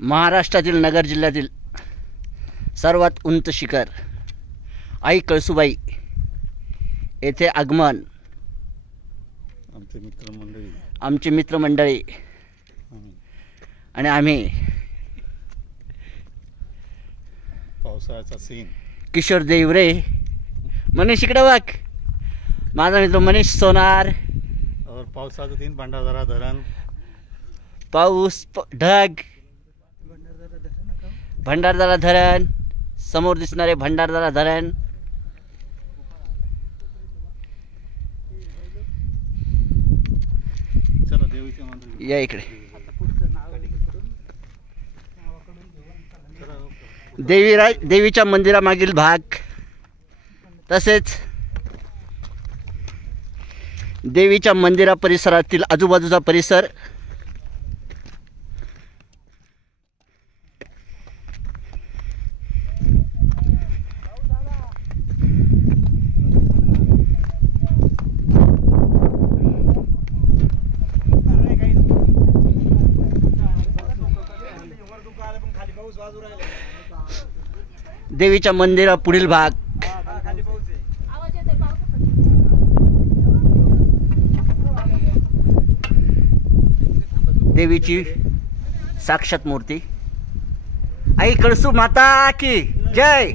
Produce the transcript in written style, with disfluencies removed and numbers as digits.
महाराष्ट्रातील नगर जिल्ह्यातील सर्वात उंच शिखर आई कळसूबाई येथे आगमन। आमचे मित्रमंडळी आणि आम्ही पावसाळ्याचा सीन किशोर देवरे, मनीष इकडे बघ, माझा मित्र मनीष सोनार। और पावसाचं सीन भंडारदरा धरण, पाऊस ढग, भंडारदरा धरण, समोर दिसणारे भंडारदरा धरण। चला देवीच्या मंदिर या इकडे, देवीच्या मंदिरामागील भाग, तसेच देवीच्या मंदिरा परिसरातील आजूबाजूचा परिसर। देवीच्या मंदिरा पुढील भाग, देवीची साक्षात मूर्ती आई कळसू माता की जय।